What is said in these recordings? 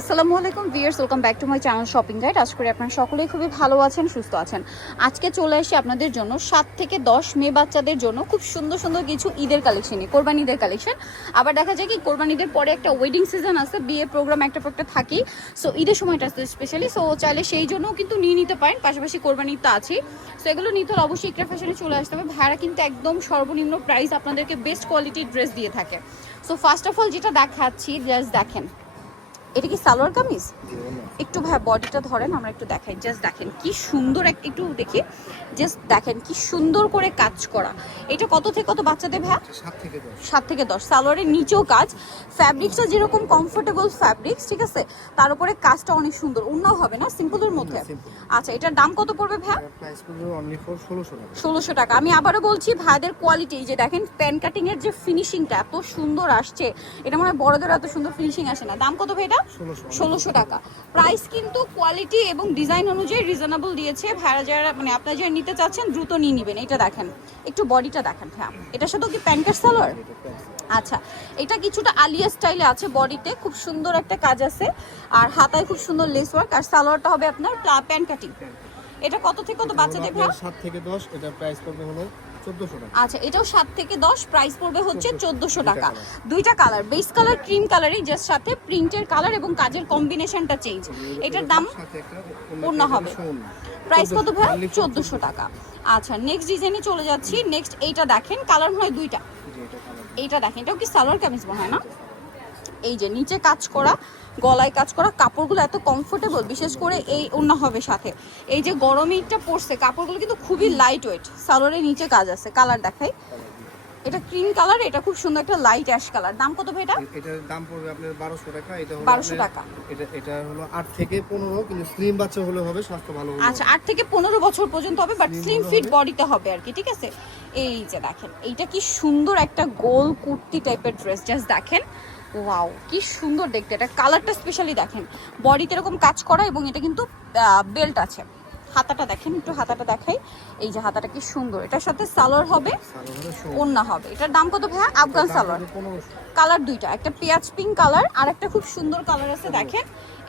আসসালামু আলাইকুম viewers welcome back to my channel shopping guide. আজ করি আপনারা সকলেই খুবই ভালো আছেন, সুস্থ আছেন। আজকে চলে এসে আপনাদের জন্য সাত থেকে দশ মেয়ে বাচ্চাদের জন্য খুব সুন্দর সুন্দর কিছু ঈদের কালেকশন কোরবানি ঈদের কালেকশন। আবার দেখা যায় কি, কোরবানি ঈদের পরে একটা ওয়েডিং সিজন আছে, বিয়ে প্রোগ্রাম একটা একটা থাকি সো ঈদের সময়টা স্পেশালি সো চাইলে সেই জন্যও কিন্তু নিয়ে নিতে পারেন, পাশাপাশি কোরবানি ঈদ তো আছেই। সো এগুলো নিতে হলে অবশ্যই ইকরা ফ্যাশনে চলে আসতে হবে। ভাড়া কিন্তু একদম সর্বনিম্ন প্রাইস আপনাদেরকে বেস্ট কোয়ালিটির ড্রেস দিয়ে থাকে। সো ফার্স্ট অফ অল যেটা দেখাচ্ছি জাস্ট দেখেন। এটা কি সালোয়ার কামিজ? একটু ভাই বডিটা ধরেন আমরা একটু দেখাই জাস্ট দেখেন কি সুন্দর এক একটু দেখি জাস্ট দেখেন কি সুন্দর করে কাজ করা। এটা কত থেকে কত বাচ্চাদের ভাই? সাত থেকে দশ। সাত থেকে দশ। সালোয়ারের নিচেও কাজ। ফ্যাব্রিক্সটা যেরকম কমফোর্টেবল ফ্যাব্রিক্স ঠিক আছে? তার উপরে কাজটা অনেক সুন্দর। অন্য হবে না? সিম্পলের মধ্যে? আচ্ছা এটার দাম কত পড়বে ভাই? ষোলোশো টাকা। আমি আবারও বলছি ভাইদের কোয়ালিটি যে দেখেন প্যান কাটিং এর যে ফিনিশিংটা এত সুন্দর আসছে। এটা মনে হয় বড়দের এত সুন্দর ফিনিশিং আসে না। দাম কত ভাই এটা? ষোলোশো। টাকা। প্রাইস কিন্তু কোয়ালিটি এবং ডিজাইন অনুযায়ী রিজনেবল দিয়েছে। ভাইরা যারা মানে আপনারা যারা নিতে চাচ্ছেন দ্রুত নিয়ে নেবেন। এটা দেখেন। একটু বডিটা দেখেন হ্যাঁ এটার সাথেও কি প্যান্টের সালোয়ার আচ্ছা এটা কিছুটা আলিয়া স্টাইলে আছে বডিতে। খুব সুন্দর একটা কাজ আছে। আর হাতায় খুব সুন্দর লেস ওয়ার্ক আর সালোয়ারটা হবে আপনার প্যান্ট কাটিং এটা কত থেকে কত বাচ্চাদের ভাই সাত থেকে দশ। এটার প্রাইস পড়বে হলো আচ্ছা এটাও সাত থেকে দশ প্রাইস পড়বে হচ্ছে চোদ্দশো। টাকা। দুইটা কালার বেস কালার ক্রিম কালারই জাস্ট সাথে প্রিন্টের কালার এবং কাজের কম্বিনেশনটা চেঞ্জ এটার দাম পূর্ণ হবে। প্রাইস কত ভাই? চোদ্দশো। টাকা। আচ্ছা নেক্সট ডিজাইনে চলে যাচ্ছি। নেক্সট এইটা দেখেন কালার হয় দুইটা। এইটা দেখেন এটাও কি সালোয়ার কামিজ মনে হয় না? এই যে নিচে কাজ করা গলায় কাজ করা কাপড়গুলো এত কমফোর্টেবল বিশেষ করে এই অন্য হবে সাথে। এই যে গরমে ইটটা পড়ছে কাপড়গুলো কিন্তু খুবই লাইট ওয়েট সালোয়ারের নিচে কাজ আছে কালার দেখাই। এটা ক্রিম কালার এটা খুব সুন্দর একটা লাইট অ্যাশ কালার দাম কত ভাই এটা? এটার দাম পড়বে আপনার বারোশো টাকা এটা হলো 1200 টাকা। এটা এটা হলো আট থেকে পনেরো কিন্তু স্লিম বাচ্চা হলে হবে স্বাস্থ্য ভালো হলে আচ্ছা আট থেকে পনেরো বছর পর্যন্ত হবে বাট স্লিম ফিট বডিতে হবে। আর কি ঠিক আছে? এই যে দেখেন এইটা কি সুন্দর একটা গোল কুর্তি টাইপের ড্রেস জাস্ট দেখেন। ওয়াও কি সুন্দর দেখতে এটা কালারটা স্পেশালি দেখেন। বডিতে এরকম কাজ করা এবং এটা কিন্তু বেল্ট আছে। হাতাটা দেখেন একটু হাতাটা দেখাই। এই যে হাতাটা কি সুন্দর। এটার সাথে সালোয়ার হবে ওন্না হবে। এটার দাম কত ভাইয়া? আফগান সালোয়ার। কালার দুইটা একটা পেঁয়াজ পিঙ্ক কালার আর একটা খুব সুন্দর কালার আছে দেখেন।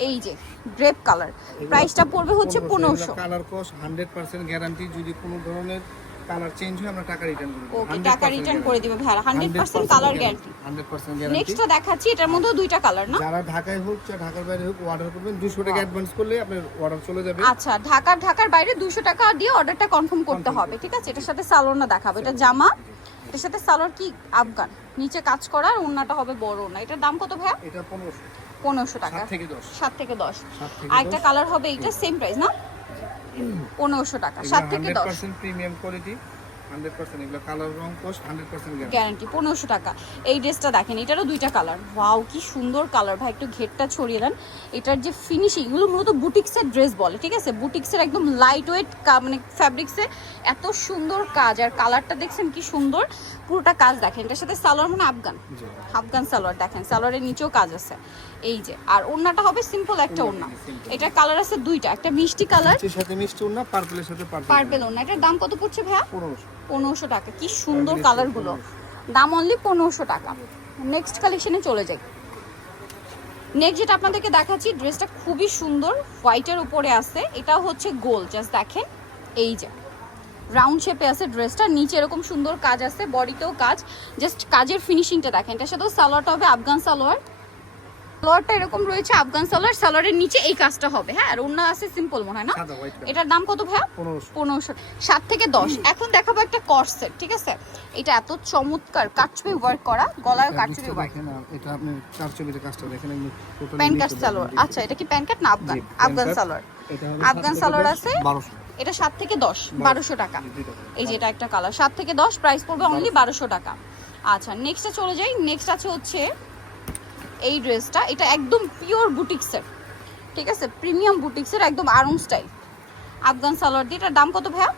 এই যে গ্রেপ কালার। প্রাইসটা পড়বে হচ্ছে পনেরোশো। Colour cost hundred percent guarantee. যদি কোনো ধরনের কালার চেঞ্জ হয় আমরা টাকা রিটার্ন করে দেবো। ওকে টাকা রিটার্ন করে দিবে hundred percent colour guarantee hundred percent guarantee নেক্সটটা দেখাচ্ছি এটার মধ্যেও দুইটা কালার না? যারা ঢাকায় হোক ঢাকার বাইরে হোক অর্ডার করবেন দুশো টাকা অ্যাডভান্স করলে আপনার অর্ডার চলে যাবে। আচ্ছা ঢাকার ঢাকার বাইরে দুশো টাকা দিয়ে অর্ডারটা কনফার্ম করতে হবে ঠিক আছে? এটার সাথে সালোয়ার না দেখাবো। এটা জামা এটার সাথে সালোয়ার কি? আফগান। নিচে কাজ করা আর ওন্নাটা হবে বড় না এটার দাম কত ভাইয়া? এটা পনেরোশো। পনেরোশো টাকা। সাত থেকে দশ। সাত থেকে দশ। আর একটা কালার হবে এইটা সেম প্রাইস না? পনেরোশো টাকা সাত থেকে দশ। প্রিমিয়াম কোয়ালিটি গ্যারান্টি পনেরোশো টাকা। এই ড্রেসটা দেখেন এটারও দুইটা কালার ওয়াও কি সুন্দর কালার ভাই একটু ঘেরটা ছড়িয়ে দেন। এটার যে ফিনিশিং এগুলো মূলত বুটিক্সের ড্রেস বলে ঠিক আছে? বুটিক্সের একদম লাইট ওয়েট মানে ফ্যাব্রিক্সে এত সুন্দর কাজ। আর কালারটা দেখছেন কি সুন্দর? পুরোটা কাজ দেখেন। এটার সাথে সালোয়ার মানে আফগান। আফগান সালোয়ার দেখেন। সালোয়ারের নিচেও কাজ আছে। এই যে আর ওড়নাটা হবে সিম্পল একটা ওড়না এটার কালার আছে দুইটা একটা মিষ্টি কালার সাথে মিষ্টি না পার্পলের সাথে পার্পল পার্পেল ওড়না। এটার দাম কত পড়ছে ভাইয়া? পনেরোশো। পনেরোশো টাকা। কি সুন্দর কালারগুলো দাম অনলি পনেরোশো টাকা। নেক্সট কালেকশনে চলে যাই। নেক্সট যেটা আপনাদেরকে দেখাচ্ছি ড্রেসটা খুবই সুন্দর। হোয়াইটের উপরে আছে। এটা হচ্ছে গোল জাস্ট দেখেন। এই যে রাউন্ড শেপে আছে ড্রেসটা নিচে এরকম সুন্দর কাজ আছে বডিতেও কাজ। জাস্ট কাজের ফিনিশিংটা দেখেন। এটার সাথেও সালোয়ারটা হবে আফগান সালোয়ার। সালোয়ারটা এরকম রয়েছে আফগান সালোয়ার সালোয়ারের নিচে এই কাজটা হবে। হ্যাঁ আর অন্য আছে সিম্পল মনে হয় না? এটার দাম কত ভাইয়া? পনেরোশো। সাত থেকে দশ। এখন দেখাবো একটা কর্সেট ঠিক আছে? এটা এত চমৎকার কাটছবি ওয়ার্ক করা গলায় কাটছবি ওয়ার্ক এটা আপনি চার ছবিতে কাজটা দেখেন প্যান কাট সালোয়ার আচ্ছা এটা কি প্যান কাট না আফগান? আফগান সালোয়ার আফগান সালোয়ার আছে? এটা সাত থেকে দশ বারোশো। টাকা। এই যে এটা একটা কালার সাত থেকে দশ প্রাইস পড়বে অনলি বারোশো। টাকা। আচ্ছা নেক্সটে চলে যাই। নেক্সট আছে হচ্ছে এই ড্রেসটা এটা একদম পিওর বুটিক্সের ঠিক আছে? প্রিমিয়াম বুটিক্সের একদম আরং স্টাইল আফগান সালোয়ার দিয়ে এটার দাম কত ভাইয়া?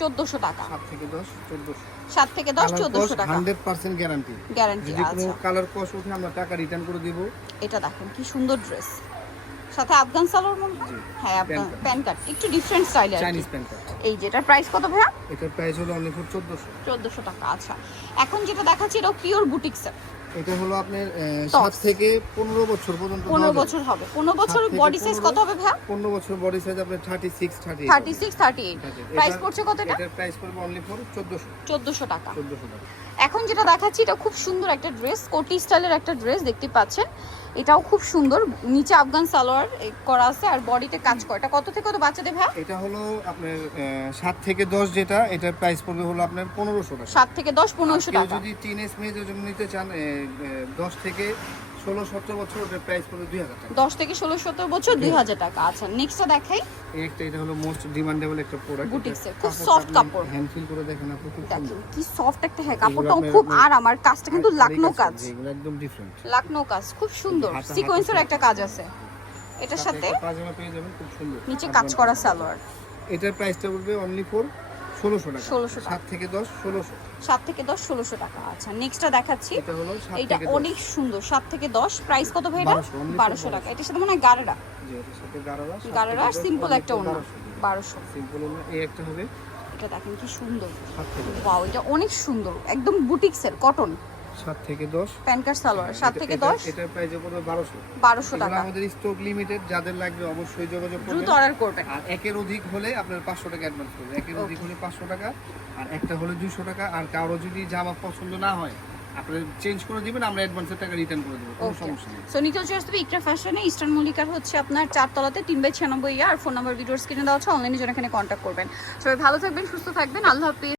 চোদ্দশো। টাকা। সাত থেকে দশ চোদ্দোশো। সাত থেকে দশ চোদ্দশো টাকা। Hundred percent guarantee guarantee colour কস উঠে আমরা টাকা রিটার্ন করে দিব। এটা দেখেন কি সুন্দর ড্রেস সাথে আফগান সালোয়ার মনে হয়? হ্যাঁ আফগান প্যান কাট একটু ডিফারেন্ট স্টাইলের চাইনিজ প্যান্ট এই যেটার প্রাইস কত ভাইয়া? এটার প্রাইস হলো অনলি ফর চোদ্দোশো। চোদ্দোশো টাকা আচ্ছা। এখন যেটা দেখাচ্ছি এটা পিওর বুটিক্সের এটা হলো আপনার আহ, Tops। সাত থেকে পনেরো বছর পর্যন্ত পনেরো বছর হবে। পনেরো বছর বডি সাইজ কত হবে ভাইয়া? পনেরো বছর বডি সাইজ আপনার thirty six thirty thirty six thirty eight price পড়ছে কত এটা? এটার প্রাইস পড়বে অনলি ফর চোদ্দোশো। চোদ্দোশো টাকা। চোদ্দোশো টাকা। এখন যেটা দেখাচ্ছি এটা খুব সুন্দর একটা ড্রেস কোটি স্টাইলের একটা ড্রেস দেখতে পাচ্ছেন। এটাও খুব সুন্দর। নিচে আফগান সালোয়ার করা আছে আর বডিতে কাজ করে। এটা কত থেকে কত বাচ্চাদের ভাই? এটা হলো আপনার আহ, সাত থেকে দশ যেটা এটার প্রাইস পড়বে হলো আপনার 1500 টাকা। 7 থেকে দশ পনেরোশো কেউ টাকা। যদি টিনেজ মেয়েদের জন্য নিতে চান এ, এ, দশ থেকে ষোলো সতেরো বছর ওটার প্রাইস পড়বে দুই হাজার টাকা। দশ থেকে ষোলো সতেরো বছর দুই হাজার টাকা। আচ্ছা নেক্সটটা দেখাই। একটা এটা হলো মোস্ট ডিমান্ডেবল একটা প্রোডাক্ট Boutique খুব soft কাপড়। হ্যান্ড ফিল করে দেখেন আপনি খুব সুন্দর। কি সফট একটা হ্যাঁ কাপড়টাও খুব আর আমার কাজটা কিন্তু আর লাকনো কাজ। এগুলো একদম ডিফারেন্ট লাকনো কাজ খুব সুন্দর। সিকোয়েন্সের একটা কাজ আছে। এটার সাথে পাজামা পেয়ে যাবেন খুব সুন্দর। নিচে কাজ করা সালোয়ার। এটার প্রাইসটা পড়বে অনলি ফর ষোলোশো টাকা। ষোলোশো সাত থেকে দশ ষোলোশো। সাত থেকে দশ ষোলোশো টাকা। আচ্ছা নেক্সটটা দেখাচ্ছি। এটা অনেক সুন্দর। সাত থেকে দশ প্রাইস কত ভাই এটা 1200, only for বারোশো টাকা। এটার সাথে মনে হয় গারারা। গাড়েরা আর সিম্পল একটা ওনা। বারোশো। সিম্পল এই একটা হবে। এটা দেখেন কি সুন্দর। বাহ এটা অনেক সুন্দর। একদম বুটিক্সের কটন সাত থেকে দশ। প্যান্কার সালোয়ার সাত এটা- থেকে এটা- দশ? এটার প্রাইস পড়বে বারোশো। বারোশো এগুলো টাকা। আমাদের স্টক লিমিটেড যাদের লাগবে অবশ্যই যোগাযোগ দ্রুত করবেন অর্ডার করবেন। আর একের অধিক হলে আপনার পাঁচশো টাকা অ্যাডভান্স করবে একের অধিক হলে পাঁচশো টাকা আর একটা হলে দুশো টাকা। আর কারও যদি জামা পছন্দ না হয় আপনি চেঞ্জ করে দিবেন আমরা অ্যাডভান্সের টাকা রিটার্ন করে দেবো কোনো সমস্যা নেই। সো নিতে হচ্ছে আসতে ইকরা ফ্যাশনে ইস্টার্ন মল্লিকার হচ্ছে আপনার চারতলাতে তিন বাই ছিয়ানব্বই আর ফোন নাম্বার ভিডিওর স্ক্রিনে দেওয়া হচ্ছে অনলাইনে জন্য এখানে কন্ট্যাক্ট করবেন। সবাই ভালো থাকবেন সুস্থ থাকবেন আল্লাহ হাফিজ।